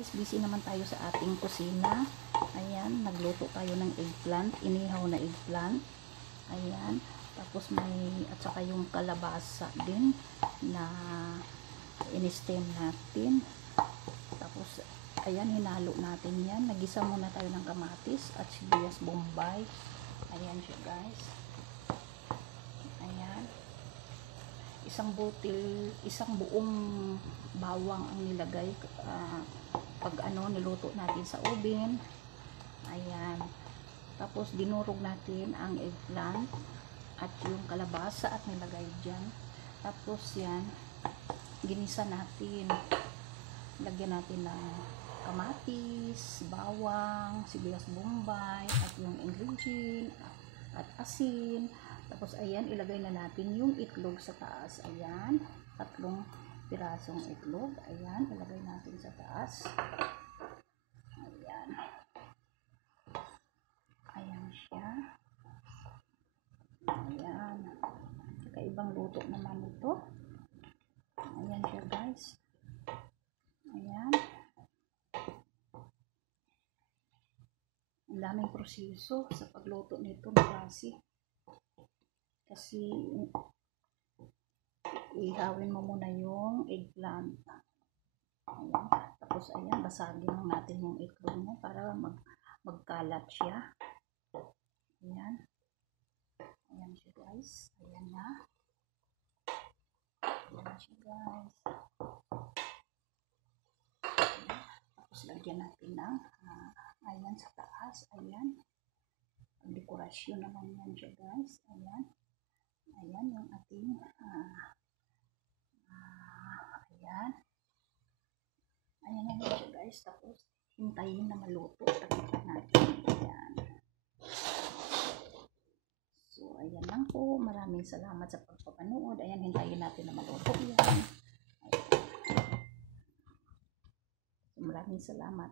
guys, busy naman tayo sa ating kusina. Ayan, nagluto tayo ng eggplant, inihaw na eggplant. Ayan, tapos may, at saka yung kalabasa din na in-steam natin. Tapos, ayan, hinalo natin yan. Nagisa muna tayo ng kamatis at sibuyas bombay. Ayan siya guys. Ayan. Isang buong bawang ang nilagay pag niluto natin sa oven. Ayan. Tapos dinurog natin ang eggplant at yung kalabasa at nilagay dyan. Tapos yan, ginisa natin. Lagyan natin ng kamatis, bawang, sibuyas bombay at yung ingredient at asin. Tapos ayan, ilagay na natin yung itlog sa taas. Ayan, 3 pirasong itlog. Ayan, ilagay natin sa taas. Ayan. Ayan siya. Ayan. Kakaibang luto naman ito. Ayan siya guys. Ayan. Ang daming proseso sa pagluto nito na klase. Kasi ihawin mo muna yung eggplant. Ayan. Tapos ayan, basagin lang natin yung itlog mo para magkalat siya. Ayan. Ayan siya guys. Ayan na. Ayan siya guys. Ayan. Tapos lagyan natin ng ayan sa taas. Ayan. Ang dekorasyon naman yan siya guys. Ayan. Ayan yung ating ayan. Ayan na siya guys. Tapos hintayin na maluto. Takipan natin. Ayan. So ayan lang po. Maraming salamat sa pagpapanood. Ayan, hintayin natin na maluto yan. Ayan. So, maraming salamat.